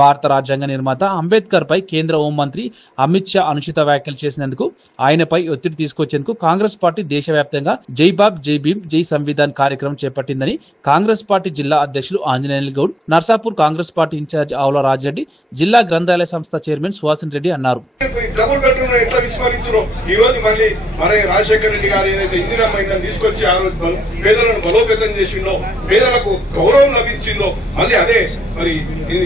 భారత రాజ్యాంగ నిర్మాత అంబేద్కర్ పై కేంద్ర హోంమంత్రి అమిత్ షా అనుచిత వ్యాఖ్యలు చేసినందుకు ఆయనపై ఒత్తిడి తీసుకొచ్చేందుకు కాంగ్రెస్ పార్టీ దేశవ్యాప్తంగా జై బాబ్ జై భీమ్ జై సంవిధాన్ కార్యక్రమం చేపట్టిందని కాంగ్రెస్ పార్టీ జిల్లా అధ్యక్షులు ఆంజనేయులు గౌడ్, నర్సాపూర్ కాంగ్రెస్ పార్టీ ఇన్ఛార్జ్ ఆవుల రాజిరెడ్డి, జిల్లా గ్రంథాలయ సంస్థ చైర్మన్ సుహాసిన్ రెడ్డి అన్నారు. ఈ రోజు మళ్ళీ మన రాజశేఖర రెడ్డి గారు ఏదైతే ఇందిరమ్మ ఇండ్లను తీసుకొచ్చి ఆ రోజు పేదలను బలోపేతం చేసిందో, పేదలకు గౌరవం లభించిందో, మళ్ళీ అదే మరి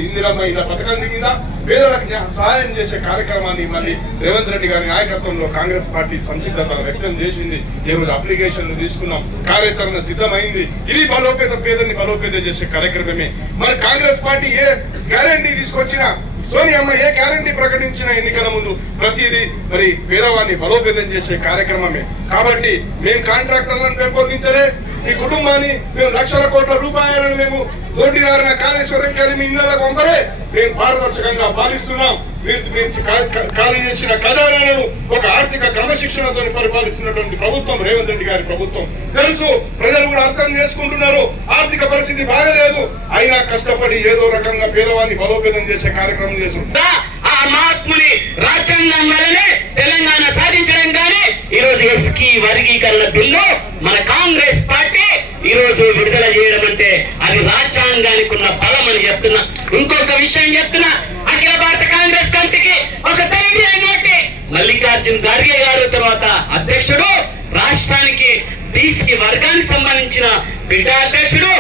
ఇందిరమ్మ ఇండ్ల పథకం కింద పేదలకు సహాయం చేసే కార్యక్రమాన్ని మళ్ళీ రేవంత్ రెడ్డి గారి నాయకత్వంలో కాంగ్రెస్ పార్టీ సంసిద్ధత వ్యక్తం చేసింది. ఈ రోజు అప్లికేషన్లు తీసుకున్నాం, కార్యాచరణ సిద్ధమైంది. ఇది పేదల్ని బలోపేతం చేసే కార్యక్రమమే. మరి కాంగ్రెస్ పార్టీ ఏ గ్యారంటీ తీసుకొచ్చినా, సోనియమ్మ ఏ గ్యారంటీ ప్రకటించిన ఎన్నికల ముందు ప్రతిదీ మరి పేదవాడిని బలోపేతం చేసే కార్యక్రమమే. కాబట్టి మేము కాంట్రాక్టర్లను పెంపొందించలే, ఈ కుటుంబాన్ని మేము లక్షల కోట్ల రూపాయలను మేము దోటిదారిన కాళేశ్వరం గారి మీ ఇళ్లకు పంపలే, మేము పారదర్శకంగా పాలిస్తున్నాం. ఖాళీ చేసిన ఖజానాలను ఒక ఆర్థిక క్రమశిక్షణతో పరిపాలిస్తున్నటువంటి ప్రభుత్వం రేవంత్ రెడ్డి గారి ప్రభుత్వం. తెలుసు, ప్రజలు కూడా అర్థం చేసుకుంటున్నారు. ఆర్థిక పరిస్థితి బాగలేదు, అయినా కష్టపడి ఏదో రకంగా పేదవాడిని బలోపేతం చేసే కార్యక్రమం చేస్తున్నారు. ఆ మహాత్ముని రాజ్యాంగం వల్లనే తెలంగాణ సాధించడం. కానీ ఈ రోజు ఎస్కీ వర్గీకరణ బిల్లు మన కాంగ్రెస్ పార్టీ ఈ రోజు విడుదల చేయడం అంటే అది రాజ్యాంగానికి ఉన్న బలం అని చెప్తున్నా. ఇంకొక విషయం చెప్తున్నా, అఖిల భారత కాంగ్రెస్ కమిటీకి ఒక ధైర్యం అయినట్టు మల్లికార్జున్ ఖార్గే గారు తర్వాత అధ్యక్షుడు, రాష్ట్రానికి బీసీ వర్గానికి సంబంధించిన బిడ్డ అధ్యక్షుడు,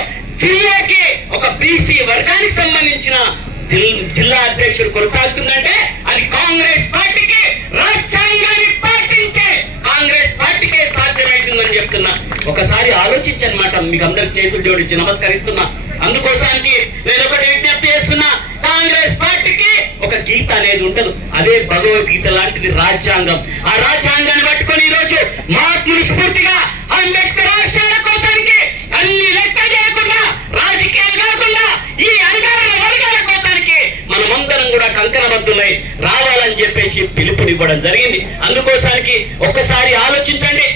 జిల్లాకి ఒక బీసీ వర్గానికి సంబంధించిన జిల్లా అధ్యక్షుడు కొనసాగుతుందంటే అది కాంగ్రెస్ పార్టీకి, రాజ్యాంగాన్ని పాటించే కాంగ్రెస్ పార్టీకే సాధ్యమవుతుందని చెప్తున్నా. ఒకసారి ఆలోచించనమాట. మీకు అందరికి చేతులు జోడించి నమస్కరిస్తున్నా. అందుకోసానికి నేను ఒకటి విజ్ఞప్తి చేస్తున్నా, కాంగ్రెస్ పార్టీకి ఒక గీత అనేది ఉంటది, అదే భగవద్గీత లాంటిది రాజ్యాంగం. ఆ రాజ్యాంగాన్ని పట్టుకొని ఈ రోజు మహాత్ముని స్ఫూర్తిగా అంబేద్కర్ ఆశయాల కోసానికి అన్ని లెక్క చేయకుండా, రాజకీయాలు కాకుండా ఈ అధికారుల వర్గాల కోసానికి మనమందరం కూడా కంకణబద్ధులై రావాలని చెప్పేసి పిలుపునివ్వడం జరిగింది. అందుకోసానికి ఒక్కసారి ఆలోచించండి.